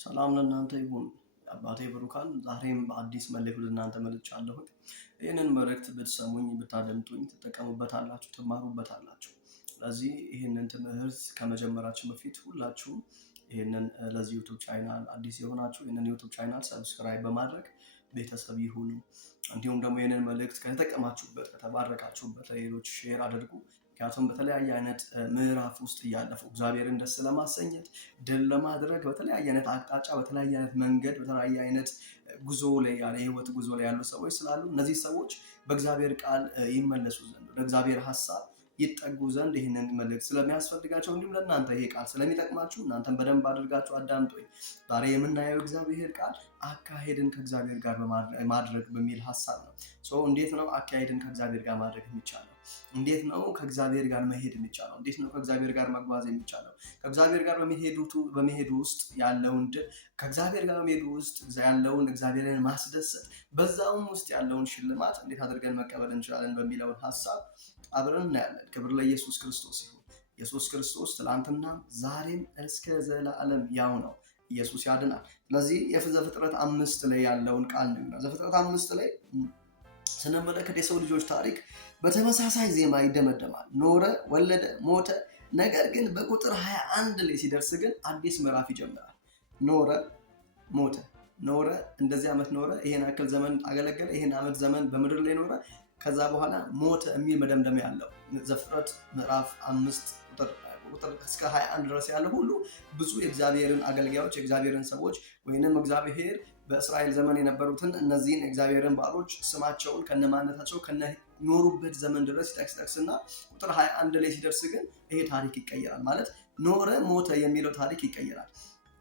ሰላም ለእናንተ ይሁን አባቴ ብሩካን ዛሬም በአዲስ መልእክት ለእናንተ መጥቻለሁ። ይህንን መልእክት ብትሰሙኝ ብታደምጡኝ ትጠቀሙበታላችሁ፣ ትማሩበታላችሁ። ስለዚህ ይህንን ትምህርት ከመጀመራችን በፊት ሁላችሁም ይህንን ለዚህ ዩቲዩብ ቻናል አዲስ የሆናችሁ ይህንን ዩቲዩብ ቻናል ሰብስክራይብ በማድረግ ቤተሰብ ይሁኑ። እንዲሁም ደግሞ ይህንን መልእክት ከተጠቀማችሁበት ከተባረካችሁበት ለሌሎች ሼር አድርጉ። ምክንያቱም በተለያየ አይነት ምዕራፍ ውስጥ እያለፉ እግዚአብሔርን ደስ ለማሰኘት ድል ለማድረግ በተለያየ አይነት አቅጣጫ በተለያየ አይነት መንገድ በተለያየ አይነት ጉዞ ላይ ያለ ህይወት ጉዞ ላይ ያሉ ሰዎች ስላሉ እነዚህ ሰዎች በእግዚአብሔር ቃል ይመለሱ ዘንድ ለእግዚአብሔር ሐሳብ ይጠጉ ዘንድ ይህንን መልእክት ስለሚያስፈልጋቸው እንዲሁም ለእናንተ ይሄ ቃል ስለሚጠቅማችሁ እናንተን በደንብ አድርጋችሁ አዳምጡኝ። ዛሬ የምናየው እግዚአብሔር ቃል አካሄድን ከእግዚአብሔር ጋር ማድረግ በሚል ሐሳብ ነው። እንዴት ነው አካሄድን ከእግዚአብሔር ጋር ማድረግ የሚቻለው? እንዴት ነው ከእግዚአብሔር ጋር መሄድ የሚቻለው? እንዴት ነው ከእግዚአብሔር ጋር መጓዝ የሚቻለው? ከእግዚአብሔር ጋር በመሄዱ ውስጥ ያለውን ድል፣ ከእግዚአብሔር ጋር በመሄዱ ውስጥ ያለውን እግዚአብሔርን ማስደሰት፣ በዛውም ውስጥ ያለውን ሽልማት እንዴት አድርገን መቀበል እንችላለን በሚለውን ሐሳብ አብረን እናያለን። ክብር ለኢየሱስ ክርስቶስ ይሁን። ኢየሱስ ክርስቶስ ትላንትና ዛሬም እስከ ዘላለም ያው ነው። ኢየሱስ ያድናል። ስለዚህ ዘፍጥረት 5 ላይ ያለውን ቃል ነው። ዘፍጥረት 5 ላይ ስንመለከት የሰው ልጆች ታሪክ በተመሳሳይ ዜማ ይደመደማል። ኖረ፣ ወለደ፣ ሞተ። ነገር ግን በቁጥር 21 ላይ ሲደርስ ግን አዲስ ምዕራፍ ይጀምራል። ኖረ፣ ሞተ፣ ኖረ፣ እንደዚህ ዓመት ኖረ፣ ይሄን ያክል ዘመን አገለገለ፣ ይሄን ዓመት ዘመን በምድር ላይ ኖረ፣ ከዛ በኋላ ሞተ የሚል መደምደሚያ ያለው ዘፍጥረት ምዕራፍ 5 ቁጥር እስከ 21 ድረስ ያለው ሁሉ ብዙ የእግዚአብሔርን አገልጋዮች የእግዚአብሔርን ሰዎች ወይንም እግዚአብሔር በእስራኤል ዘመን የነበሩትን እነዚህን እግዚአብሔርን ባሮች ስማቸውን ከነማንነታቸው ከነኖሩበት ዘመን ድረስ ይጠቅስና ቁጥር 21 ላይ ሲደርስ ግን ይሄ ታሪክ ይቀየራል። ማለት ኖረ ሞተ የሚለው ታሪክ ይቀየራል።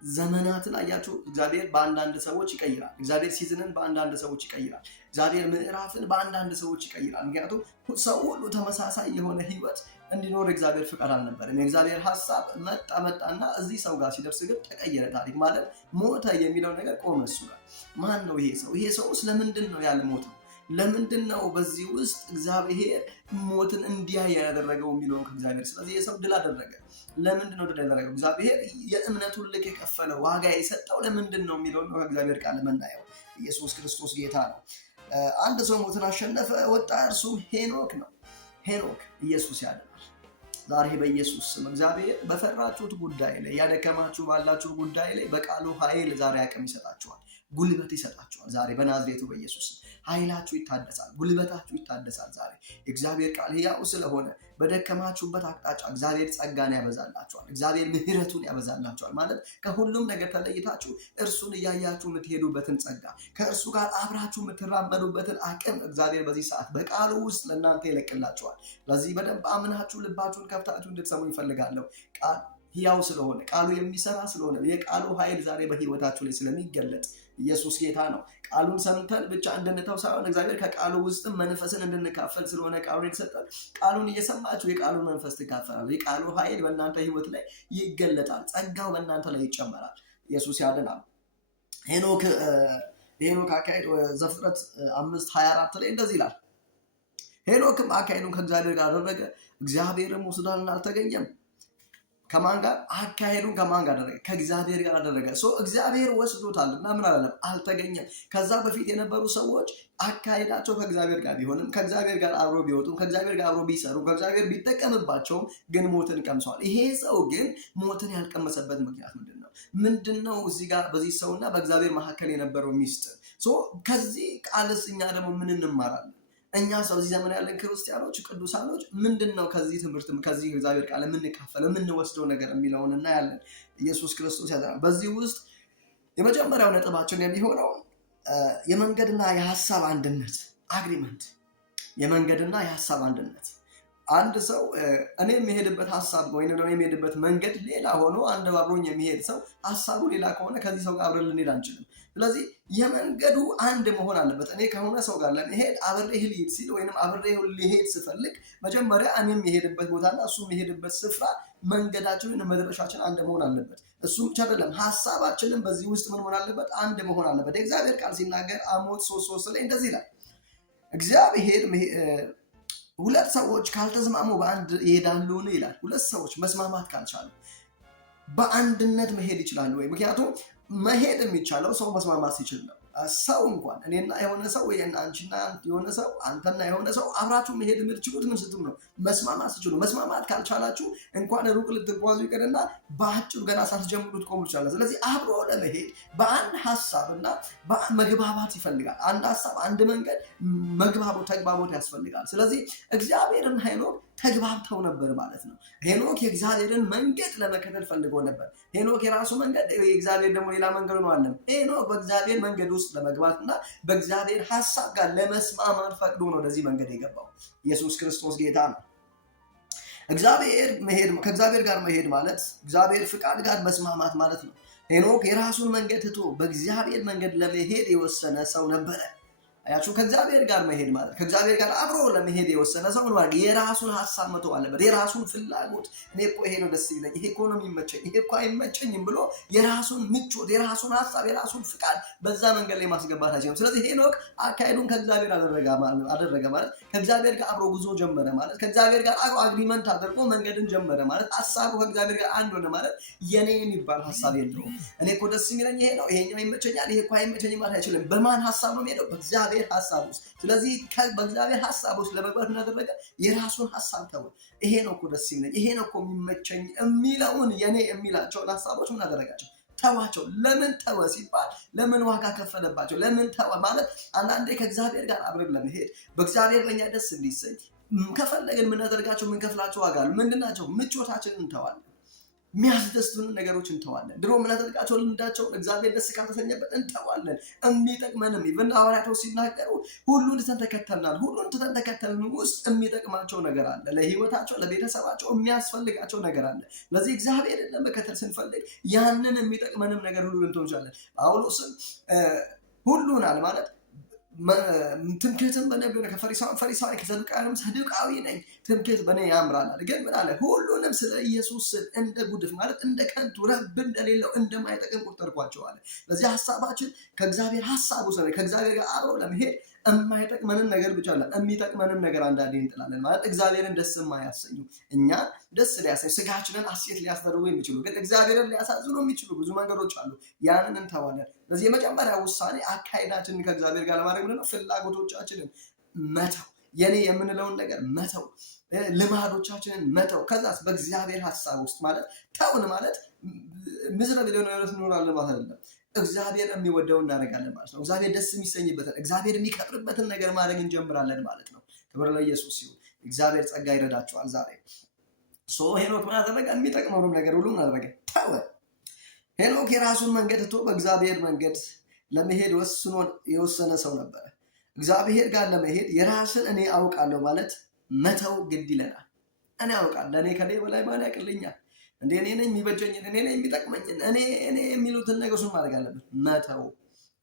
ዘመናትን አያችሁ፣ እግዚአብሔር በአንዳንድ ሰዎች ይቀይራል። እግዚአብሔር ሲዝንን በአንዳንድ ሰዎች ይቀይራል። እግዚአብሔር ምዕራፍን በአንዳንድ ሰዎች ይቀይራል። ምክንያቱም ሰው ሁሉ ተመሳሳይ የሆነ ህይወት እንዲኖር እግዚአብሔር ፍቃድ አልነበረም። የእግዚአብሔር ሐሳብ መጣና እዚህ ሰው ጋር ሲደርስ ግን ተቀየረ ታሪክ። ማለት ሞተ የሚለው ነገር ቆመ። እሱ ጋር ማን ነው ይሄ ሰው? ይሄ ሰው ስለምንድን ነው ያልሞተው? ለምንድን ነው በዚህ ውስጥ እግዚአብሔር ሞትን እንዲያይ ያደረገው የሚለውን ከእግዚአብሔር። ስለዚህ የሰው ድል አደረገ። ለምንድን ነው ድል ያደረገው? እግዚአብሔር የእምነቱን ልክ የከፈለው ዋጋ የሰጠው ለምንድን ነው የሚለውን ከእግዚአብሔር ቃል የምናየው። ኢየሱስ ክርስቶስ ጌታ ነው። አንድ ሰው ሞትን አሸነፈ፣ ወጣ፣ እርሱም ሄኖክ ነው። ሄኖክ ኢየሱስ ያድናል። ዛሬ በኢየሱስ ስም እግዚአብሔር በፈራችሁት ጉዳይ ላይ ያደከማችሁ ባላችሁ ጉዳይ ላይ በቃሉ ኃይል ዛሬ አቅም ይሰጣችኋል፣ ጉልበት ይሰጣችኋል። ዛሬ በናዝሬቱ በኢየሱስ ኃይላችሁ ይታደሳል፣ ጉልበታችሁ ይታደሳል። ዛሬ የእግዚአብሔር ቃል ሕያው ስለሆነ በደከማችሁበት አቅጣጫ እግዚአብሔር ጸጋን ያበዛላችኋል፣ እግዚአብሔር ምሕረቱን ያበዛላችኋል። ማለት ከሁሉም ነገር ተለይታችሁ እርሱን እያያችሁ የምትሄዱበትን ጸጋ፣ ከእርሱ ጋር አብራችሁ የምትራመዱበትን አቅም እግዚአብሔር በዚህ ሰዓት በቃሉ ውስጥ ለእናንተ ይለቅላችኋል። ለዚህ በደንብ አምናችሁ ልባችሁን ከፍታችሁ እንድትሰሙ ይፈልጋለሁ። ቃል ሕያው ስለሆነ ቃሉ የሚሰራ ስለሆነ የቃሉ ኃይል ዛሬ በህይወታችሁ ላይ ስለሚገለጥ ኢየሱስ ጌታ ነው። ቃሉን ሰምተን ብቻ እንድንተው ሳይሆን እግዚአብሔር ከቃሉ ውስጥም መንፈስን እንድንካፈል ስለሆነ ቃሉን የተሰጠን። ቃሉን እየሰማችሁ የቃሉን መንፈስ ትካፈላላችሁ። የቃሉ ኃይል በእናንተ ህይወት ላይ ይገለጣል። ጸጋው በእናንተ ላይ ይጨመራል። ኢየሱስ ያድናል። ሄኖክ አካሄድ ዘፍጥረት 5:24 ላይ እንደዚህ ይላል። ሄኖክም አካሄዱን ከእግዚአብሔር ጋር አደረገ፣ እግዚአብሔርም ወስዶታልና አልተገኘም። ከማን ጋር? አካሄዱን ከማን ጋር አደረገ? ከእግዚአብሔር ጋር አደረገ። እግዚአብሔር ወስዶታል እና ምን አላለም? አልተገኘም። ከዛ በፊት የነበሩ ሰዎች አካሄዳቸው ከእግዚአብሔር ጋር ቢሆንም ከእግዚአብሔር ጋር አብሮ ቢወጡም ከእግዚአብሔር ጋር አብሮ ቢሰሩ ከእግዚአብሔር ቢጠቀምባቸውም ግን ሞትን ቀምሰዋል። ይሄ ሰው ግን ሞትን ያልቀመሰበት ምክንያት ምንድን ነው? እዚህ ጋር በዚህ ሰውና በእግዚአብሔር መካከል የነበረው ሚስጥር። ከዚህ ቃልስ እኛ ደግሞ ምን እንማራለን? እኛ በዚህ ዘመን ያለን ክርስቲያኖች ቅዱሳኖች ምንድን ነው ከዚህ ትምህርት ከዚህ እግዚአብሔር ቃል የምንካፈለው የምንወስደው ነገር የሚለውን እናያለን። ኢየሱስ ክርስቶስ ያድናል። በዚህ ውስጥ የመጀመሪያው ነጥባችን የሚሆነው የመንገድና የሐሳብ አንድነት አግሪመንት። የመንገድና የሐሳብ አንድነት። አንድ ሰው እኔ የሚሄድበት ሐሳብ ወይም ደግሞ የሚሄድበት መንገድ ሌላ ሆኖ አንድ አብሮኝ የሚሄድ ሰው ሐሳቡ ሌላ ከሆነ ከዚህ ሰው ጋር አብረን ልንሄድ አንችልም። ስለዚህ የመንገዱ አንድ መሆን አለበት። እኔ ከሆነ ሰው ጋር ለመሄድ አብሬህ ልሂድ ሲል ወይንም አብሬህ ሊሄድ ስፈልግ መጀመሪያ እኔ የሚሄድበት ቦታና እሱ የሚሄድበት ስፍራ መንገዳችን መድረሻችን አንድ መሆን አለበት። እሱም ብቻ አይደለም፣ ሐሳባችንም በዚህ ውስጥ ምን መሆን አለበት? አንድ መሆን አለበት። የእግዚአብሔር ቃል ሲናገር አሞጽ 3:3 ላይ እንደዚህ ይላል፣ እግዚአብሔር ሁለት ሰዎች ካልተስማሙ በአንድ ይሄዳሉን ይላል። ሁለት ሰዎች መስማማት ካልቻሉ በአንድነት መሄድ ይችላሉ ወይ? ምክንያቱም መሄድ የሚቻለው ሰው መስማማት ሲችል ነው። ሰው እንኳን እኔና የሆነ ሰው ወይ አንቺና የሆነ ሰው አንተና የሆነ ሰው አብራችሁ መሄድ የምትችሉት ምን ስትሉ ነው? መስማማት ስትችሉ። መስማማት ካልቻላችሁ እንኳን ሩቅ ልትጓዙ ይቅርና በአጭሩ ገና ሳትጀምሩ ትቆሙ ትችላላችሁ። ስለዚህ አብሮ ለመሄድ በአንድ ሀሳብና መግባባት ይፈልጋል። አንድ ሀሳብ፣ አንድ መንገድ፣ ተግባቦት ያስፈልጋል። ስለዚህ እግዚአብሔርና ሄኖክ ተግባብተው ነበር ማለት ነው። ሄኖክ የእግዚአብሔርን መንገድ ለመከተል ፈልጎ ነበር። ሄኖክ የራሱ መንገድ፣ የእግዚአብሔር ደግሞ ሌላ መንገድ ነው አለ። ሄኖክ በእግዚአብሔር መንገድ ውስጥ ለመግባትና በእግዚአብሔር ሀሳብ ጋር ለመስማማት ፈቅዶ ነው ወደዚህ መንገድ የገባው። ኢየሱስ ክርስቶስ ጌታ ነው። ከእግዚአብሔር ጋር መሄድ ማለት እግዚአብሔር ፍቃድ ጋር መስማማት ማለት ነው። ሄኖክ የራሱን መንገድ ትቶ በእግዚአብሔር መንገድ ለመሄድ የወሰነ ሰው ነበረ። አያችሁ፣ ከእግዚአብሔር ጋር መሄድ ማለት ከእግዚአብሔር ጋር አብሮ ለመሄድ የወሰነ ሰው ማለት የራሱን ሀሳብ መተው አለበት። የራሱን ፍላጎት፣ እኔ እኮ ይሄ ነው ደስ ይለኝ፣ ይሄ እኮ ነው የሚመቸኝ፣ ይሄ እኮ አይመቸኝም ብሎ የራሱን ምቾት፣ የራሱን ሀሳብ፣ የራሱን ፍቃድ በዛ መንገድ ላይ ማስገባት አይችልም። ስለዚህ ሄኖክ አካሄዱን ከእግዚአብሔር አደረገ ማለት ከእግዚአብሔር ጋር አብሮ ጉዞ ጀመረ ማለት ከእግዚአብሔር ጋር አብሮ አግሪመንት አድርጎ መንገድን ጀመረ ማለት ሀሳቡ ከእግዚአብሔር ጋር አንድ ሆነ ማለት የኔ የሚባል ሀሳብ የለውም። እኔ እኮ ደስ የሚለኝ ይሄ ነው፣ ይሄኛው ይመቸኛል፣ ይሄ እኮ አይመቸኝም ማለት አይችልም። በማን ሀሳብ ነው የሚሄደው? በእግዚአብሔር ሀሳብ ውስጥ። ስለዚህ በእግዚአብሔር ሀሳብ ውስጥ ለመግባት እናደረገ የራሱን ሀሳብ ተው። ይሄ ነው እኮ ደስ የሚለኝ፣ ይሄ ነው እኮ የሚመቸኝ የሚለውን የኔ የሚላቸውን ሀሳቦች ምን አደረጋቸው? ተዋቸው። ለምን ተወ ሲባል ለምን ዋጋ ከፈለባቸው? ለምን ተወ ማለት አንዳንዴ ከእግዚአብሔር ጋር አብረን ለመሄድ በእግዚአብሔር ለኛ ደስ እንዲሰኝ ከፈለግን የምናደርጋቸው የምንከፍላቸው ዋጋ ምንድናቸው? ምቾታችንን እንተዋለን። የሚያስደስቱንን ነገሮች እንተዋለን። ድሮ የምናደርጋቸው ልምዳቸውን እግዚአብሔር ደስ ካልተሰኘበት እንተዋለን። የሚጠቅመንም ይብን ሐዋርያቶች ሲናገሩ ሁሉን ትተን ተከተልናል። ሁሉን ትተን ተከተልን ውስጥ የሚጠቅማቸው ነገር አለ። ለህይወታቸው፣ ለቤተሰባቸው የሚያስፈልጋቸው ነገር አለ። ለዚህ እግዚአብሔርን ለመከተል ስንፈልግ ያንን የሚጠቅመንም ነገር ሁሉ ልንተው እንችላለን። ጳውሎስም ሁሉን አለ ማለት ትምክህትን በእኔ ፈሪሳዊ ከሰዱቃውያንም ሰዱቃዊ ነኝ፣ ትምክህት በእኔ ያምራል። ግን ምን አለ? ሁሉንም ስለ ኢየሱስ ስል እንደ ጉድፍ ማለት እንደ ከንቱ ረብ እንደሌለው እንደማይጠቅም ቆጠርኳቸዋል። ለዚህ ሀሳባችን ከእግዚአብሔር ሀሳብ ውስጥ ከእግዚአብሔር ጋር አብሮ ለመሄድ የማይጠቅመንን ነገር ብቻ አለ የሚጠቅመንን ነገር አንዳንዴ እንጥላለን። ማለት እግዚአብሔርን ደስ የማያሰኙ እኛ ደስ ሊያሰኙ ስጋችንን አሴት ሊያስደርጉ የሚችሉ ግን እግዚአብሔርን ሊያሳዝኑ የሚችሉ ብዙ መንገዶች አሉ። ያንን እንተዋለን። ስለዚህ የመጀመሪያ ውሳኔ አካሄዳችንን ከእግዚአብሔር ጋር ለማድረግ ምንድነው? ፍላጎቶቻችንን መተው፣ የኔ የምንለውን ነገር መተው፣ ልማዶቻችንን መተው። ከዛስ በእግዚአብሔር ሀሳብ ውስጥ ማለት ተውን ማለት ምዝረብ ሊሆን ይኖራል ማለት አይደለም። እግዚአብሔር የሚወደው እናደርጋለን ማለት ነው። እግዚአብሔር ደስ የሚሰኝበትን እግዚአብሔር የሚከብርበትን ነገር ማድረግ እንጀምራለን ማለት ነው። ክብር ለኢየሱስ ይሁን። እግዚአብሔር ጸጋ ይረዳቸዋል። ዛሬ ሄኖክ ምን አደረገ? የሚጠቅመውንም ነገር ሁሉ ምን አደረገ? ተወ። ሄኖክ የራሱን መንገድ ትቶ በእግዚአብሔር መንገድ ለመሄድ የወሰነ ሰው ነበረ። እግዚአብሔር ጋር ለመሄድ የራስን እኔ አውቃለሁ ማለት መተው ግድ ይለናል። እኔ አውቃለሁ፣ ለእኔ ከኔ በላይ ማን ያውቅልኛል? እንደ እኔ ነኝ የሚበጀኝን፣ እኔ ነኝ የሚጠቅመኝን፣ እኔ የሚሉትን ነገር እሱን ማድረግ አለብን። መተው፣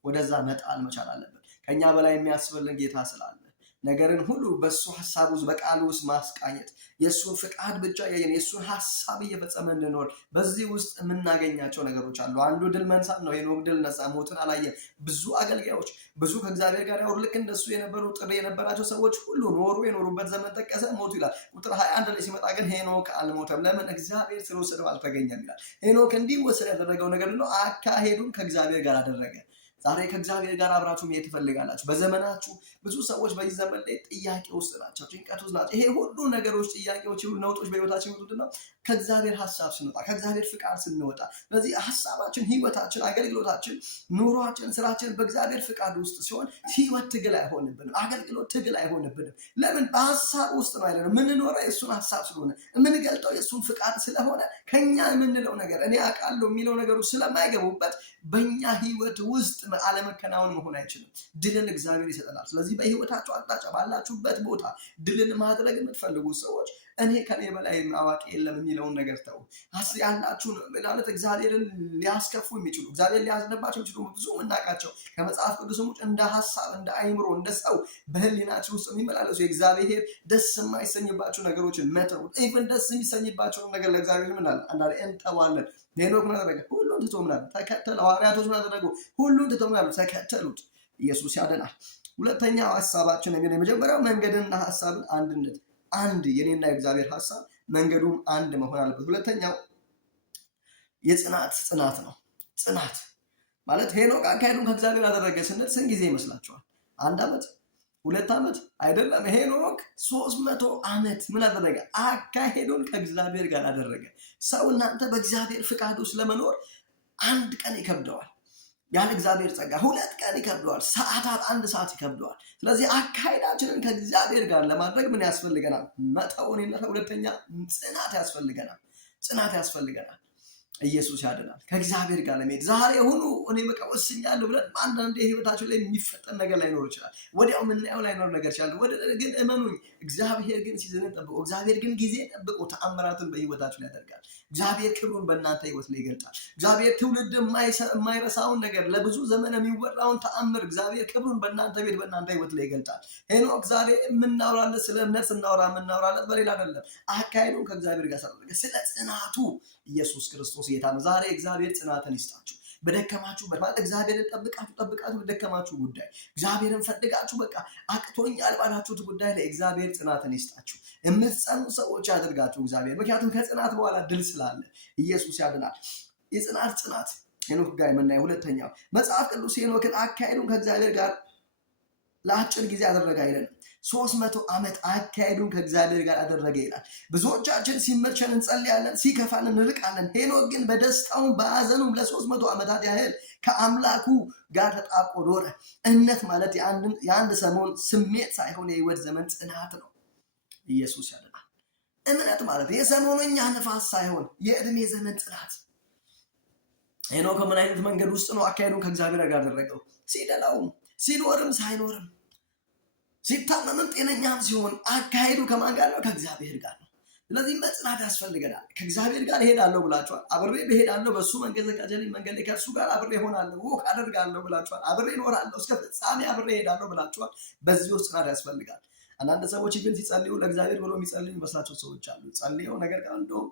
ወደዛ መጣል መቻል አለብን። ከኛ በላይ የሚያስፈልግ ጌታ ስላለ ነገርን ሁሉ በእሱ ሀሳብ ውስጥ በቃሉ ውስጥ ማስቃኘት፣ የእሱን ፍቃድ ብቻ ያየን የእሱን ሀሳብ እየፈጸመ እንድንኖር በዚህ ውስጥ የምናገኛቸው ነገሮች አሉ። አንዱ ድል መንሳት ነው። ሄኖክ ድል ነሳ፣ ሞትን አላየም። ብዙ አገልጋዮች፣ ብዙ ከእግዚአብሔር ጋር ያወሩ ልክ እንደሱ የነበሩ ጥሪ የነበራቸው ሰዎች ሁሉ ኖሩ፣ የኖሩበት ዘመን ጠቀሰ፣ ሞቱ ይላል። ቁጥር 21 ላይ ሲመጣ ግን ሄኖክ አልሞተም። ለምን? እግዚአብሔር ስለወሰደው አልተገኘም ይላል። ሄኖክ እንዲወሰድ ያደረገው ነገር ነው፣ አካሄዱን ከእግዚአብሔር ጋር አደረገ። ዛሬ ከእግዚአብሔር ጋር አብራችሁ መሄድ ትፈልጋላችሁ? በዘመናችሁ ብዙ ሰዎች በዚህ ዘመን ላይ ጥያቄ ውስጥ ናቸው፣ ጭንቀት ውስጥ ናቸው። ይሄ ሁሉ ነገሮች፣ ጥያቄዎች፣ ሁሉ ነውጦች በህይወታችን ምንድን ነው? ከእግዚአብሔር ሀሳብ ስንወጣ፣ ከእግዚአብሔር ፍቃድ ስንወጣ። ስለዚህ ሀሳባችን፣ ህይወታችን፣ አገልግሎታችን፣ ኑሯችን፣ ስራችን በእግዚአብሔር ፍቃድ ውስጥ ሲሆን ህይወት ትግል አይሆንብንም፣ አገልግሎት ትግል አይሆንብንም። ለምን? በሀሳብ ውስጥ ነው ያለነው። የምንኖረው የእሱን ሀሳብ ስለሆነ፣ የምንገልጠው የእሱን ፍቃድ ስለሆነ ከኛ የምንለው ነገር እኔ አውቃለሁ የሚለው ነገሩ ስለማይገቡበት በእኛ ህይወት ውስጥ አለመከናወን መሆን አይችልም። ድልን እግዚአብሔር ይሰጠናል። ስለዚህ በህይወታችሁ አቅጣጫ ባላችሁበት ቦታ ድልን ማድረግ የምትፈልጉ ሰዎች እኔ ከኔ በላይ አዋቂ የለም የሚለውን ነገር ተው። ያላችሁ ማለት እግዚአብሔርን ሊያስከፉ የሚችሉ እግዚአብሔር ሊያዝንባቸው የሚችሉ ብዙ የምናውቃቸው ከመጽሐፍ ቅዱስም ውጭ እንደ ሀሳብ፣ እንደ አይምሮ፣ እንደ ሰው በህሊናችን ውስጥ የሚመላለሱ የእግዚአብሔር ደስ የማይሰኝባቸው ነገሮችን መተው። ኢቭን ደስ የሚሰኝባቸውን ነገር ለእግዚአብሔር ምናል አንዳንዴ እንተዋለን። ሄኖክ ምን አደረገ? ሁሉን ትቶ ምናል ተከተለ። ሐዋርያቶች ምን አደረጉ? ሁሉን ትቶ ምናል ተከተሉት። ኢየሱስ ያድናል። ሁለተኛው ሀሳባችን የሚለው የመጀመሪያው መንገድንና ሀሳብን አንድነት፣ አንድ የኔና የእግዚአብሔር ሀሳብ መንገዱም አንድ መሆን አለበት። ሁለተኛው ጽናት ነው። ጽናት ማለት ሄኖክ አካሄዱን ከእግዚአብሔር አደረገ ስንል ስንት ጊዜ ይመስላችኋል? 1 ዓመት 2 ዓመት አይደለም። ሄኖክ 300 ዓመት ምን አደረገ? አካሄዱን ከእግዚአብሔር ጋር አደረገ። ሰው እናንተ በእግዚአብሔር ፍቃድ ውስጥ ለመኖር 1 ቀን ይከብደዋል። ያለ እግዚአብሔር ጸጋ 2 ቀን ይከብደዋል። ሰዓታት 1 ሰዓት ይከብደዋል። ስለዚህ አካሄዳችንን ከእግዚአብሔር ጋር ለማድረግ ምን ያስፈልገናል? መተውን። ሁለተኛ ጽናት ያስፈልገናል። ኢየሱስ ያድናል። ከእግዚአብሔር ጋር ለመሄድ ዛሬ ሁኑ እኔ በቃ ወስኛለሁ ብለን አንዳንድ ህይወታችን ላይ የሚፈጠን ነገር ላይኖር ይችላል። ወዲያው የምናየው ላይኖር ነገር ይችላል። ግን እመኑኝ፣ እግዚአብሔር ግን ሲዝንን ጠብቆ፣ እግዚአብሔር ግን ጊዜ ጠብቆ ተአምራትን በህይወታችን ያደርጋል። እግዚአብሔር ክብሩን በእናንተ ህይወት ላይ ይገልጣል። እግዚአብሔር ትውልድ የማይረሳውን ነገር፣ ለብዙ ዘመን የሚወራውን ተአምር እግዚአብሔር ክብሩን በእናንተ ቤት በእናንተ ህይወት ላይ ይገልጣል። ሄኖክ ዛሬ የምናወራለት ስለ እምነት የምናወራለት በሌላ አይደለም። አካሄዱን ከእግዚአብሔር ጋር ሳደረገ ስለ ጽናቱ ኢየሱስ ክርስቶስ ጌታ ነው። ዛሬ እግዚአብሔር ጽናትን ይስጣችሁ። በደከማችሁበት ማለት እግዚአብሔርን ጠብቃችሁ በደከማችሁ ጉዳይ እግዚአብሔርን ፈልጋችሁ በቃ አቅቶኛል ባላችሁት ጉዳይ ላይ እግዚአብሔር ጽናትን ይስጣችሁ። የምትጸኑ ሰዎች ያደርጋችሁ እግዚአብሔር። ምክንያቱም ከጽናት በኋላ ድል ስላለ ኢየሱስ ያድናል። ጽናት ሄኖክ ጋር የምናየው ሁለተኛው መጽሐፍ ቅዱስ ሄኖክን አካሄዱን ከእግዚአብሔር ጋር ለአጭር ጊዜ አደረገ አይደለም፣ 300 ዓመት አካሄዱን ከእግዚአብሔር ጋር አደረገ ይላል። ብዙዎቻችን ሲመቸን እንጸልያለን፣ ሲከፋን እንርቃለን። ሄኖክ ግን በደስታውም በሐዘኑም ለ300 ዓመታት ያህል ከአምላኩ ጋር ተጣብቆ ኖረ። እምነት ማለት የአንድ ሰሞን ስሜት ሳይሆን የህይወት ዘመን ጽናት ነው። ኢየሱስ ያድናል። እምነት ማለት የሰሞነኛ ነፋስ ሳይሆን የእድሜ ዘመን ጽናት። ሄኖክ ከምን አይነት መንገድ ውስጥ ነው አካሄዱን ከእግዚአብሔር ጋር ያደረገው? ሲደላውም ሲኖርም ሳይኖርም ሲታመምም ጤነኛም ሲሆን አካሄዱ ከማን ጋር ነው? ከእግዚአብሔር ጋር ነው። ስለዚህ መጽናት ያስፈልገናል። ከእግዚአብሔር ጋር እሄዳለሁ ብላችኋል። አብሬ እሄዳለሁ፣ በሱ መንገድ ዘጋጀልኝ መንገድ ላይ ከእርሱ ጋር አብሬ እሆናለሁ፣ ወክ አደርጋለሁ ብላችኋል። አብሬ እኖራለሁ፣ እስከ ፍጻሜ አብሬ እሄዳለሁ ብላችኋል። በዚህ ውስጥ ጽናት ያስፈልጋል። አንዳንድ ሰዎች ግን ሲጸልዩ ለእግዚአብሔር ብሎ የሚጸልዩ ይመስላቸው ሰዎች አሉ። ጸልየው ነገር ጋር እንደውም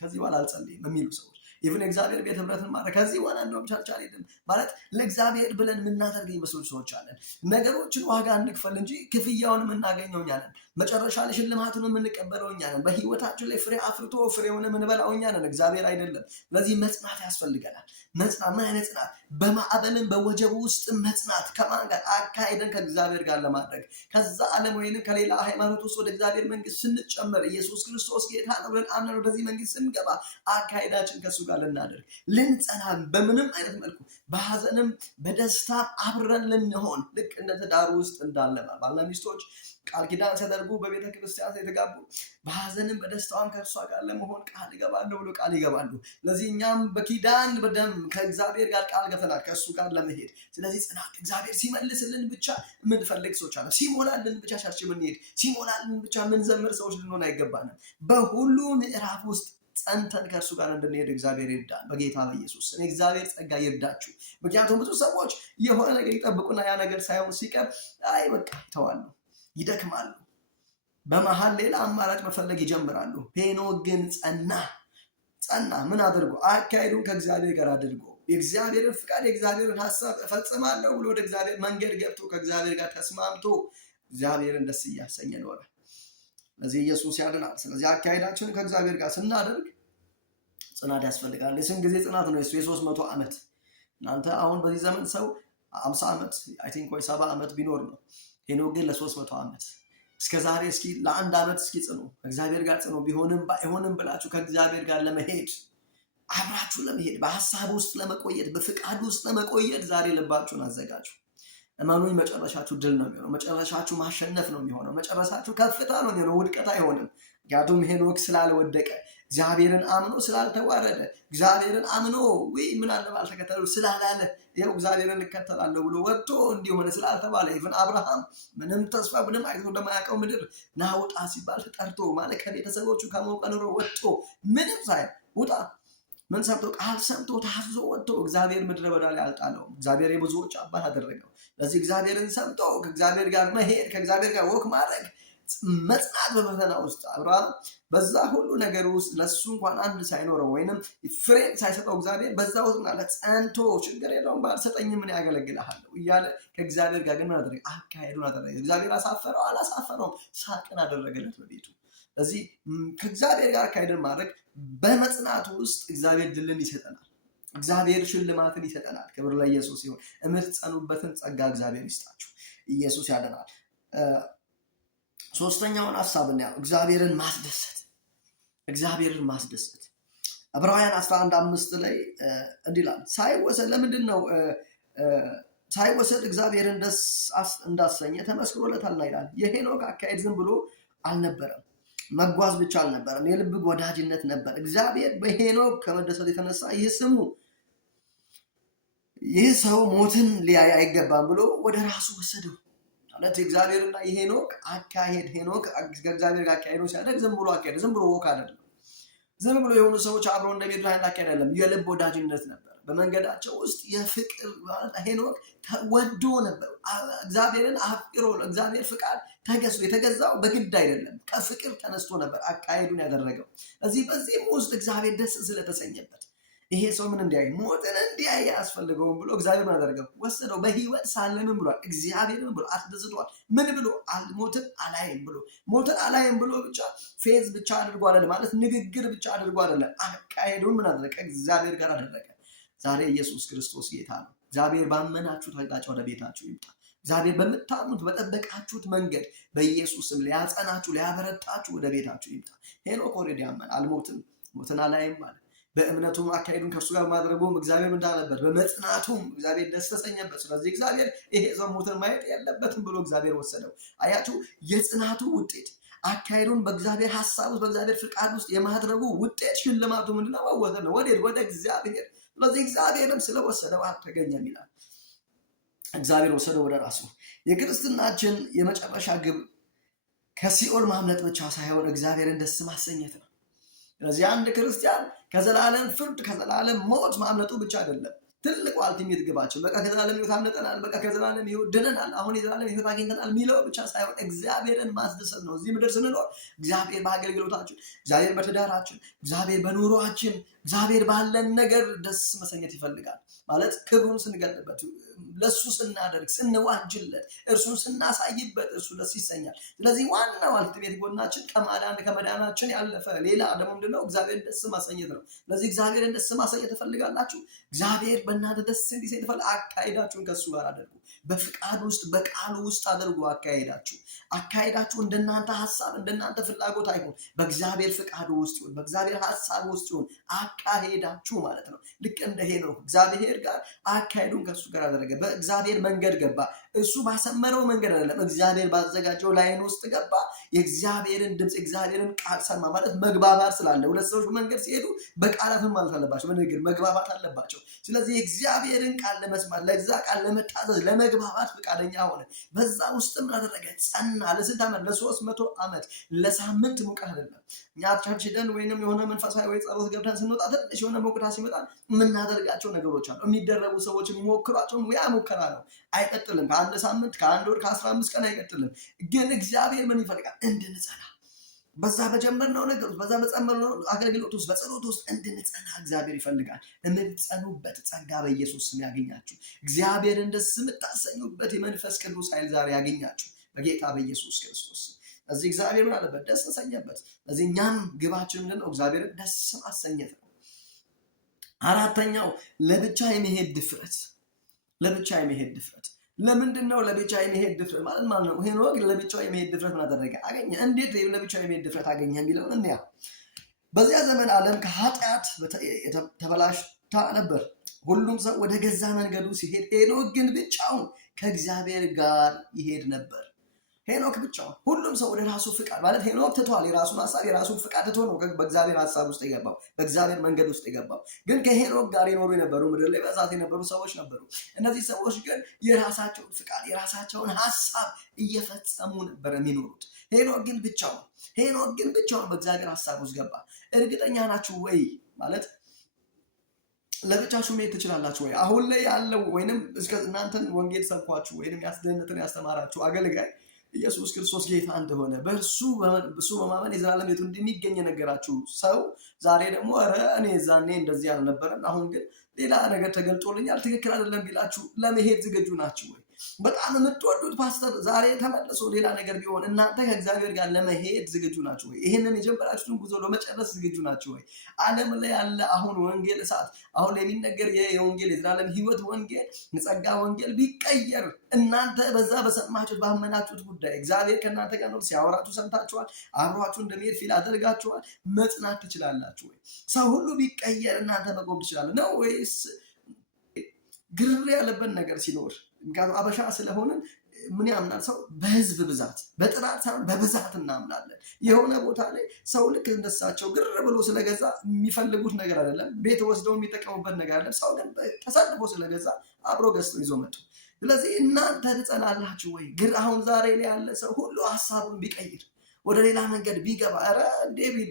ከዚህ በኋላ አልጸልይም የሚሉ ሰዎች ኢቭን እግዚአብሔር ቤት ህብረትን ማድረግ ከዚህ በኋላ እንደውም ቻልቻል አይደለም ማለት ለእግዚአብሔር ብለን የምናደርግ ይመስሉ ሰዎች አለን። ነገሮችን ዋጋ እንክፈል እንጂ ክፍያውን የምናገኘው እኛ ነን። መጨረሻ ላይ ሽልማቱን የምንቀበለው እኛ ነን። በህይወታችን ላይ ፍሬ አፍርቶ ፍሬውን የምንበላው እኛ ነን፣ እግዚአብሔር አይደለም። ስለዚህ መጽናት ያስፈልገናል። መጽናት ምን አይነት ጽናት? በማዕበልን በወጀቡ ውስጥ መጽናት። ከማን ጋር? አካሄደን ከእግዚአብሔር ጋር ለማድረግ ከዛ ዓለም ወይንም ከሌላ ሃይማኖት ውስጥ ወደ እግዚአብሔር መንግስት ስንጨመር ኢየሱስ ክርስቶስ ጌታ ነው ብለን አምነን ወደዚህ መንግስት ስንገባ አካሄዳችን ከሱ ጋር ልናደርግ ልንጸና፣ በምንም አይነት መልኩ በሐዘንም በደስታ አብረን ልንሆን ልክ እንደ ትዳሩ ውስጥ እንዳለ ባልና ሚስቶች ቃል ኪዳን ሲያደርጉ በቤተ ክርስቲያን የተጋቡ በሐዘንም በደስታዋም ከእርሷ ጋር ለመሆን ቃል ይገባሉ ብሎ ቃል ይገባሉ። ስለዚህ እኛም በኪዳን በደም ከእግዚአብሔር ጋር ቃል ገብተናል ከእሱ ጋር ለመሄድ። ስለዚህ ጽናት እግዚአብሔር ሲመልስልን ብቻ የምንፈልግ ሰዎች አለ። ሲሞላልን ብቻ ቸርች የምንሄድ፣ ሲሞላልን ብቻ የምንዘምር ሰዎች ልንሆን አይገባንም። በሁሉ ምዕራፍ ውስጥ ጸንተን ከእርሱ ጋር እንድንሄድ እግዚአብሔር ይርዳል። በጌታ በኢየሱስ እኔ እግዚአብሔር ጸጋ ይርዳችሁ። ምክንያቱም ብዙ ሰዎች የሆነ ነገር ይጠብቁና ያ ነገር ሳይሆን ሲቀር አይ በቃ ይተዋሉ፣ ይደክማሉ። በመሃል ሌላ አማራጭ መፈለግ ይጀምራሉ። ሄኖክ ግን ጸና። ምን አድርጎ? አካሄዱን ከእግዚአብሔር ጋር አድርጎ የእግዚአብሔርን ፍቃድ የእግዚአብሔርን ሐሳብ እፈጽማለሁ ብሎ ወደ እግዚአብሔር መንገድ ገብቶ ከእግዚአብሔር ጋር ተስማምቶ እግዚአብሔርን ደስ እያሰኘ ኖረ። ስለዚህ ኢየሱስ ያድናል። ስለዚህ አካሄዳችንን ከእግዚአብሔር ጋር ስናደርግ ጽናት ያስፈልጋል። የስንት ጊዜ ጽናት ነው? የ300 ዓመት። እናንተ አሁን በዚህ ዘመን ሰው 50 ዓመት አይ ቲንክ ወይ 70 ዓመት ቢኖር ነው። ሄኖክ ግን ለ300 ዓመት እስከ ዛሬ እስኪ ለ1 ዓመት እስኪ ጽኑ፣ እግዚአብሔር ጋር ጽኑ። ቢሆንም ባይሆንም ብላችሁ ከእግዚአብሔር ጋር ለመሄድ አብራችሁ ለመሄድ በሐሳብ ውስጥ ለመቆየት በፍቃድ ውስጥ ለመቆየት ዛሬ ልባችሁን አዘጋጁ። እመኑኝ፣ መጨረሻችሁ ድል ነው የሚሆነው። መጨረሻችሁ ማሸነፍ ነው የሚሆነው። መጨረሻችሁ ከፍታ ነው የሚሆነው፣ ውድቀት አይሆንም። ምክንያቱም ሄኖክ ስላልወደቀ፣ እግዚአብሔርን አምኖ ስላልተዋረደ፣ እግዚአብሔርን አምኖ ምን አለ ባልተከተሉ ስላላለ ይኸው እግዚአብሔርን እንከተላለሁ ብሎ ወጥቶ እንዲሆነ ስላልተባለ ኢቭን አብርሃም ምንም ተስፋ ምንም አይቶ እንደማያውቀው ምድር ና ውጣ ሲባል ተጠርቶ ማለት ከቤተሰቦቹ ከሞቀ ኑሮ ወጥቶ ምንም ሳይል ውጣ ምን ሰምቶ ቃል ሰምቶ ታዞ ወጥቶ እግዚአብሔር ምድረ በዳ ላይ አልጣለውም። እግዚአብሔር የብዙዎች አባት አደረገው። ለዚህ እግዚአብሔርን ሰምቶ ከእግዚአብሔር ጋር መሄድ፣ ከእግዚአብሔር ጋር ወክ ማድረግ፣ መጽናት በፈተና ውስጥ አብርሃም በዛ ሁሉ ነገር ውስጥ ለሱ እንኳን አንድ ሳይኖረው ወይንም ፍሬን ሳይሰጠው እግዚአብሔር በዛ ውስጥ ማለት ጸንቶ ችግር የለውም ባልሰጠኝ ምን ያገለግልሃለሁ እያለ ከእግዚአብሔር ጋር ግን አደረገ። አካሄዱን አደረገ። እግዚአብሔር አሳፈረው አላሳፈረውም፣ ሳቅን አደረገለት በቤቱ። ስለዚህ ከእግዚአብሔር ጋር አካሄድን ማድረግ በመጽናቱ ውስጥ እግዚአብሔር ድልን ይሰጠናል። እግዚአብሔር ሽልማትን ይሰጠናል። ክብር ለኢየሱስ ይሁን። የምትጸኑበትን ጸጋ እግዚአብሔር ይስጣችሁ። ኢየሱስ ያድናል። ሶስተኛውን ሐሳብ እናያለን። እግዚአብሔርን ማስደሰት። እግዚአብሔርን ማስደሰት ዕብራውያን 11:5 ላይ እንዲህ ይላል፣ ሳይወሰድ ለምንድን ነው ሳይወሰድ እግዚአብሔርን ደስ እንዳሰኘ ተመስክሮለታልና ይላል። የሄኖክ አካሄድ ዝም ብሎ አልነበረም፣ መጓዝ ብቻ አልነበረም፣ የልብ ወዳጅነት ነበር። እግዚአብሔር በሄኖክ ከመደሰት የተነሳ ይህ ሰው ሞትን ሊያይ አይገባም ብሎ ወደ ራሱ ወሰደው። ማለት የእግዚአብሔርና የሄኖክ አካሄድ፣ ሄኖክ ከእግዚአብሔር ጋር አካሄዶ ሲያደርግ ዝም ብሎ አካሄድ፣ ዝም ብሎ ወክ አይደለም። ዝም ብሎ የሆኑ ሰዎች አብረው እንደሚሄዱ አይነት አካሄድ አይደለም። የልብ ወዳጅነት ነበር በመንገዳቸው ውስጥ። የፍቅር ሄኖክ ወዶ ነበር፣ እግዚአብሔርን አፍቅሮ እግዚአብሔር ፍቃድ ተገዝቶ የተገዛው በግድ አይደለም፣ ከፍቅር ተነስቶ ነበር አካሄዱን ያደረገው። በዚህም ውስጥ እግዚአብሔር ደስ ስለተሰኘበት ይሄ ሰው ምን እንዲያይ ሞትን እንዲያይ ያስፈልገውም ብሎ እግዚአብሔር ምን አደረገው? ወሰደው። በህይወት ሳለንም ብሏል፣ እግዚአብሔርን ብሎ አስደስቷል። ምን ብሎ? ሞትን አላይም ብሎ። ሞትን አላይም ብሎ ብቻ ፌዝ ብቻ አድርጎ አይደለም፣ ማለት ንግግር ብቻ አድርጎ አይደለም፣ አካሄዱን ምን አደረገ? እግዚአብሔር ጋር አደረገ። ዛሬ ኢየሱስ ክርስቶስ ጌታ ነው። እግዚአብሔር ባመናችሁት አቅጣጫ ወደ ቤታችሁ ይምጣ። እግዚአብሔር በምታምኑት በጠበቃችሁት መንገድ በኢየሱስም ሊያጸናችሁ ሊያበረታችሁ ወደ ቤታችሁ ይምጣ። ሄኖክ ኦልሬዲ ያመን አልሞትም፣ ሞትን አላይም ማለት በእምነቱም አካሄዱን ከእርሱ ጋር ማድረጉም እግዚአብሔር እንዳለበት በመጽናቱም እግዚአብሔር ደስ ተሰኘበት። ስለዚህ እግዚአብሔር ይሄ ሰው ሞትን ማየት የለበትም ብሎ እግዚአብሔር ወሰደው። አያችሁ፣ የጽናቱ ውጤት አካሄዱን በእግዚአብሔር ሀሳብ ውስጥ በእግዚአብሔር ፍቃድ ውስጥ የማድረጉ ውጤት ሽልማቱ ምንድነው? መወሰድ ነው። ወደ እግዚአብሔር። ስለዚህ እግዚአብሔርም ስለወሰደው አልተገኘም ይላል። እግዚአብሔር ወሰደው ወደ ራሱ። የክርስትናችን የመጨረሻ ግብ ከሲኦል ማምለጥ ብቻ ሳይሆን እግዚአብሔርን ደስ ማሰኘት ነው። ስለዚህ አንድ ክርስቲያን ከዘላለም ፍርድ ከዘላለም ሞት ማምለጡ ብቻ አይደለም ትልቁ አልቲሜት ግባችን። በቃ ከዘላለም ሕይወት አምልጠናል፣ በቃ ከዘላለም ሕይወት ድነናል፣ አሁን የዘላለም ሕይወት አግኝተናል የሚለው ብቻ ሳይሆን እግዚአብሔርን ማስደሰት ነው። እዚህ ምድር ስንኖር እግዚአብሔር በአገልግሎታችን፣ እግዚአብሔር በትዳራችን፣ እግዚአብሔር በኑሯችን፣ እግዚአብሔር ባለን ነገር ደስ መሰኘት ይፈልጋል። ማለት ክብሩን ስንገልጥበት፣ ለእሱ ስናደርግ፣ ስንዋጅለት፣ እርሱን ስናሳይበት እርሱ ደስ ይሰኛል። ስለዚህ ዋናው አልቲሜት ጎናችን ከመዳናችን ያለፈ ሌላ ደግሞ ምንድነው? እግዚአብሔርን ደስ ማሰኘት ነው። ስለዚህ እግዚአብሔርን ደስ ማሰኘት ትፈልጋላችሁ? እግዚአብሔር በእናንተ ደስ እንዲሰኝ አካሄዳችሁን ከእሱ ጋር አድርጉ። በፍቃድ ውስጥ በቃሉ ውስጥ አድርጉ። አካሄዳችሁ እንደናንተ ሀሳብ እንደናንተ ፍላጎት አይሁን፣ በእግዚአብሔር ፍቃድ ውስጥ ይሁን፣ በእግዚአብሔር ሀሳብ ውስጥ ይሁን አካሄዳችሁ ማለት ነው። ልክ እንደ ሄኖክ እግዚአብሔር ጋር አካሄዱን ከእሱ ጋር አደረገ። በእግዚአብሔር መንገድ ገባ። እሱ ባሰመረው መንገድ አይደለም፣ እግዚአብሔር ባዘጋጀው ላይን ውስጥ ገባ። የእግዚአብሔርን ድምፅ የእግዚአብሔርን ቃል ሰማ። ማለት መግባባት ስላለ ሁለት ሰዎች መንገድ ሲሄዱ በቃላትም ማለት አለባቸው፣ በንግግር መግባባት አለባቸው። ስለዚህ የእግዚአብሔርን ቃል ለመስማት ለዛ ቃል ለመታዘዝ ለመግባባት ፈቃደኛ ሆነ። በዛ ውስጥም አደረገ፣ ጸና። ለስንት ዓመት? ለ300 ዓመት። ለሳምንት ሙቀት አይደለም። እኛ ቸርች ሄደን ወይንም የሆነ መንፈሳዊ ወይ ጸሎት ገብተን ስንወጣ ትንሽ የሆነ ሞቅታ ሲመጣ የምናደርጋቸው ነገሮች አሉ። የሚደረጉ ሰዎች የሚሞክሯቸው ያ ሙከራ ነው፣ አይቀጥልም። ከአንድ ሳምንት ከአንድ ወር ከ15 ቀን አይቀጥልም። ግን እግዚአብሔር ምን ይፈልጋል? እንድንጸና በዛ በጀመርነው ነገር ውስጥ በዛ በጸመርነው አገልግሎት ውስጥ በጸሎት ውስጥ እንድንጸና እግዚአብሔር ይፈልጋል። የምትጸኑበት ጸጋ በኢየሱስ ስም ያገኛችሁ። እግዚአብሔርን ደስ የምታሰኙበት የመንፈስ ቅዱስ ኃይል ዛሬ ያገኛችሁ በጌታ በኢየሱስ ክርስቶስ። እዚህ እግዚአብሔር ምን አለበት? ደስ ተሰኘበት። እዚህ እኛም ግባችን ምንድን ነው? እግዚአብሔርን ደስ ማሰኘት ነው። አራተኛው ለብቻ የመሄድ ድፍረት። ለብቻ የመሄድ ድፍረት ለምንድን ነው? ለብቻ የመሄድ ድፍረት ማለት ነው። ሄኖክ ለብቻው የመሄድ ድፍረት ምን አደረገ? አገኘ። እንዴት ለብቻው የመሄድ ድፍረት አገኘ የሚለውን እንያ። በዚያ ዘመን ዓለም ከኃጢአት ተበላሽታ ነበር። ሁሉም ሰው ወደ ገዛ መንገዱ ሲሄድ፣ ሄኖክ ግን ብቻውን ከእግዚአብሔር ጋር ይሄድ ነበር። ሄኖክ ብቻውን፣ ሁሉም ሰው ወደ ራሱ ፍቃድ ማለት ሄኖክ ትቷል። የራሱን ሀሳብ የራሱን ፍቃድ ትቶ ነው በእግዚአብሔር ሀሳብ ውስጥ የገባው፣ በእግዚአብሔር መንገድ ውስጥ የገባው። ግን ከሄኖክ ጋር የኖሩ የነበሩ ምድር ላይ በዛት የነበሩ ሰዎች ነበሩ። እነዚህ ሰዎች ግን የራሳቸውን ፍቃድ የራሳቸውን ሀሳብ እየፈጸሙ ነበር የሚኖሩት። ሄኖክ ግን ብቻውን በእግዚአብሔር ሀሳብ ውስጥ ገባ። እርግጠኛ ናችሁ ወይ? ማለት ለብቻችሁ መሄድ ትችላላችሁ ወይ? አሁን ላይ ያለው ወይንም እስከ እናንተን ወንጌል ሰብኳችሁ ወይንም ያስደነትን ያስተማራችሁ አገልጋይ ኢየሱስ ክርስቶስ ጌታ እንደሆነ በእርሱ በማመን የዘላለም ሕይወት እንደሚገኝ የነገራችሁ ሰው ዛሬ ደግሞ እኔ ዛኔ እንደዚህ አልነበረም፣ አሁን ግን ሌላ ነገር ተገልጦልኛል፣ ትክክል አይደለም ቢላችሁ ለመሄድ ዝግጁ ናችሁ ወይ? በጣም የምትወዱት ፓስተር ዛሬ ተመልሶ ሌላ ነገር ቢሆን እናንተ ከእግዚአብሔር ጋር ለመሄድ ዝግጁ ናችሁ ወይ? ይህንን የጀመራችሁትን ጉዞ ለመጨረስ ዝግጁ ናችሁ ወይ? ዓለም ላይ ያለ አሁን ወንጌል እሳት አሁን የሚነገር የወንጌል የዘላለም ሕይወት ወንጌል የጸጋ ወንጌል ቢቀየር እናንተ በዛ በሰማችሁት ባመናችሁት ጉዳይ እግዚአብሔር ከእናንተ ጋር ነው ሲያወራችሁ ሰምታችኋል። አብሯችሁ እንደሚሄድ ፊል አድርጋችኋል። መጽናት ትችላላችሁ ወይ? ሰው ሁሉ ቢቀየር እናንተ መቆም ትችላለ ነው ወይስ ግርር ያለበት ነገር ሲኖር? ምክንያቱም አበሻ ስለሆንን ምን ያምናል ሰው? በህዝብ ብዛት በጥራት ሳይሆን በብዛት እናምናለን። የሆነ ቦታ ላይ ሰው ልክ እንደሳቸው ግር ብሎ ስለገዛ የሚፈልጉት ነገር አይደለም፣ ቤት ወስደው የሚጠቀሙበት ነገር አይደለም። ሰው ግን ተሰልፎ ስለገዛ አብሮ ገዝተው ይዞ መጡ። ስለዚህ እናንተ ትጸናላችሁ ወይ? ግር አሁን ዛሬ ላይ ያለ ሰው ሁሉ ሀሳቡን ቢቀይር ወደ ሌላ መንገድ ቢገባ ዴቪድ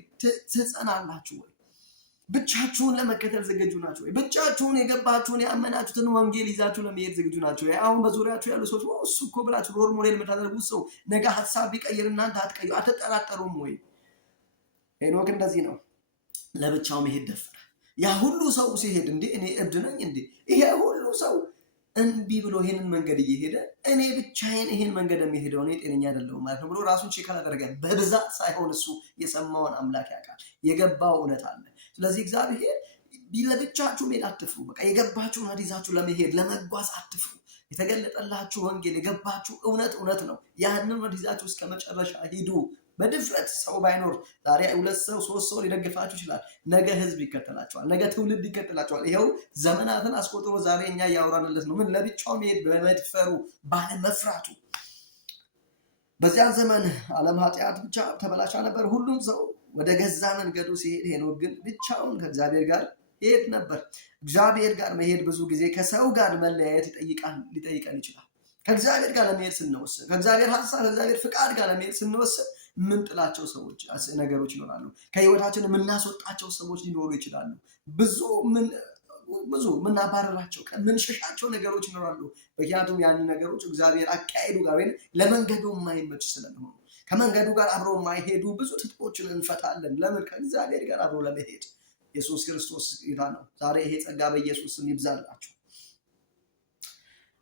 ትጸናላችሁ ወይ? ብቻችሁን ለመከተል ዝግጁ ናችሁ ወይ? ብቻችሁን የገባችሁን ያመናችሁትን ወንጌል ይዛችሁ ለመሄድ ዝግጁ ናችሁ ወይ? አሁን በዙሪያችሁ ያሉ ሰዎች እሱ እኮ ብላችሁ ሮል ሞዴል የምታደርጉት ሰው ነገ ሀሳብ ቢቀይር እናንተ አትጠራጠሩም ወይ? ሄኖክ እንደዚህ ነው፣ ለብቻው መሄድ ደፈረ። ያ ሁሉ ሰው ሲሄድ እንዴ እኔ እብድ ነኝ እንዴ? ይሄ ሁሉ ሰው እንቢ ብሎ ይሄንን መንገድ እየሄደ እኔ ብቻዬን ይሄን መንገድ የሚሄደው እኔ ጤነኛ አይደለሁም ማለት ነው ብሎ ራሱን ቼክ አላደረገ። በብዛት ሳይሆን እሱ የሰማውን አምላክ ያውቃል፣ የገባው እውነት አለ። ስለዚህ እግዚአብሔር ለብቻችሁ መሄድ አትፍሩ። በቃ የገባችሁን ይዛችሁ ለመሄድ ለመጓዝ አትፍሩ። የተገለጠላችሁ ወንጌል የገባችሁ እውነት ነው። ያንን ይዛችሁ እስከ መጨረሻ ሂዱ በድፍረት። ሰው ባይኖር ዛሬ 2 ሰው 3 ሰው ሊደግፋችሁ ይችላል። ነገ ህዝብ ይከተላችኋል፣ ነገ ትውልድ ይከተላችኋል። ይኸው ዘመናትን አስቆጥሮ ዛሬ እኛ እያወራንለት ነው። ምን ለብቻው መሄድ በመድፈሩ ባለመፍራቱ። በዚያን ዘመን ዓለም ኃጢአት ብቻ ተበላሻ ነበር። ሁሉም ሰው ወደ ገዛ መንገዱ ሲሄድ፣ ሄኖክ ግን ብቻውን ከእግዚአብሔር ጋር ይሄድ ነበር። እግዚአብሔር ጋር መሄድ ብዙ ጊዜ ከሰው ጋር መለያየት ሊጠይቀን ይችላል። ከእግዚአብሔር ጋር ለመሄድ ስንወስን፣ ከእግዚአብሔር ሀሳብ ከእግዚአብሔር ፍቃድ ጋር ለመሄድ ስንወስን የምንጥላቸው ሰዎች ነገሮች ይኖራሉ። ከህይወታችን የምናስወጣቸው ሰዎች ሊኖሩ ይችላሉ። ብዙ የምናባረራቸው የምንሸሻቸው ነገሮች ይኖራሉ። ምክንያቱም ያን ነገሮች እግዚአብሔር አካሄዱ ጋር ወይም ለመንገዱ የማይመች ስለሆኑ ከመንገዱ ጋር አብሮ የማይሄዱ ብዙ ትጥቆችን እንፈታለን። ለምን? ከእግዚአብሔር ጋር አብሮ ለመሄድ። ኢየሱስ ክርስቶስ ጌታ ነው። ዛሬ ይሄ ጸጋ በኢየሱስ ስም ይብዛላችሁ።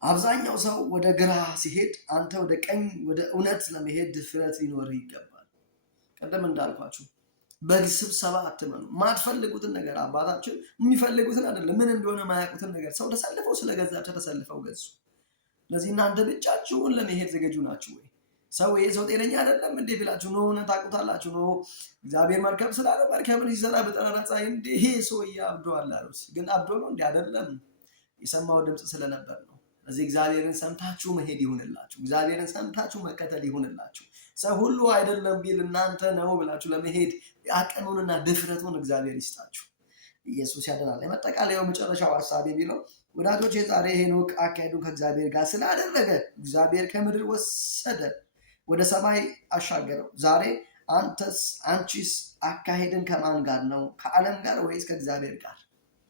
አብዛኛው ሰው ወደ ግራ ሲሄድ፣ አንተ ወደ ቀኝ ወደ እውነት ለመሄድ ድፍረት ሊኖር ይገባል። ቀደም እንዳልኳችሁ በስብሰባ አትመኑ። ማትፈልጉትን ነገር አባታችን የሚፈልጉትን አይደለም፣ ምን እንደሆነ ማያውቁትን ነገር ሰው ተሰልፈው ስለገዛቸው ተሰልፈው ገዙ። ስለዚህ እናንተ ብቻችሁን ለመሄድ ዝግጁ ናችሁ ወይ? ሰው ይሄ ሰው ጤነኛ አይደለም እንዴ ብላችሁ ነው ሆነ ታውቁታላችሁ ነው። እግዚአብሔር መርከብ ስላለ መርከብን ሲሰራ በጠራራ ፀሐይ እንዴ ይሄ ሰውዬ አብዷል አሉት። ግን አብዶ ነው እንዴ? አይደለም፣ የሰማው ድምፅ ስለነበር ነው። ስለዚህ እግዚአብሔርን ሰምታችሁ መሄድ ይሁንላችሁ። እግዚአብሔርን ሰምታችሁ መከተል ይሁንላችሁ። ሰው ሁሉ አይደለም ቢል እናንተ ነው ብላችሁ ለመሄድ አቅሙንና ድፍረቱን እግዚአብሔር ይስጣችሁ። ኢየሱስ ያድናል። የመጠቃለያው መጨረሻው ሐሳብ የሚለው ወዳጆች ዛሬ ሄኖክ አካሄዱን ከእግዚአብሔር ጋር ስላደረገ እግዚአብሔር ከምድር ወሰደ፣ ወደ ሰማይ አሻገረው። ዛሬ አንቺስ አካሄድን ከማን ጋር ነው? ከዓለም ጋር ወይስ ከእግዚአብሔር ጋር?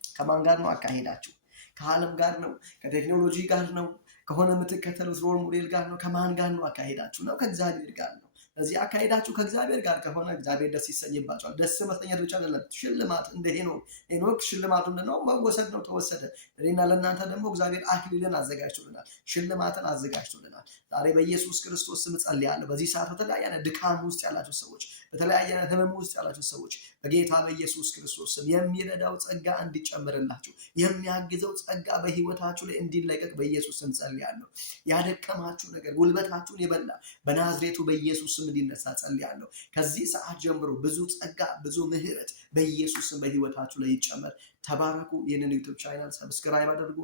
ከማን ጋር ነው አካሄዳችሁ? ከዓለም ጋር ነው? ከቴክኖሎጂ ጋር ነው? ከሆነ የምትከተሉት ሮል ሞዴል ጋር ነው? ከማን ጋር ነው አካሄዳችሁ? ነው ከእግዚአብሔር ጋር ነው። ስለዚህ አካሄዳችሁ ከእግዚአብሔር ጋር ከሆነ እግዚአብሔር ደስ ይሰኝባቸዋል። ደስ መሰኘት ብቻ አይደለም፣ ሽልማት እንደ ሄኖክ ሽልማቱ ምንድነው? መወሰድ ነው። ተወሰደ። ለእኔና ለእናንተ ደግሞ እግዚአብሔር አክሊልን አዘጋጅቶልናል፣ ሽልማትን አዘጋጅቶልናል። ዛሬ በኢየሱስ ክርስቶስ ስም ጸልያለሁ። በዚህ ሰዓት በተለያየ ድካም ውስጥ ያላችሁ ሰዎች፣ በተለያየ ህመም ውስጥ ያላችሁ ሰዎች በጌታ በኢየሱስ ክርስቶስ ስም የሚረዳው ጸጋ እንዲጨምርላችሁ፣ የሚያግዘው ጸጋ በህይወታችሁ ላይ እንዲለቀቅ በኢየሱስ ስም ጸልያለሁ። ያደከማችሁ ነገር ጉልበታችሁን የበላ በናዝሬቱ በኢየሱስ ስም እንዲነሳ ጸልያለሁ። ከዚህ ሰዓት ጀምሮ ብዙ ጸጋ ብዙ ምህረት በኢየሱስ ስም በህይወታችሁ ላይ ይጨመር። ተባረኩ። ይህንን ዩቲዩብ ቻናል ሰብስክራይብ አድርጉ።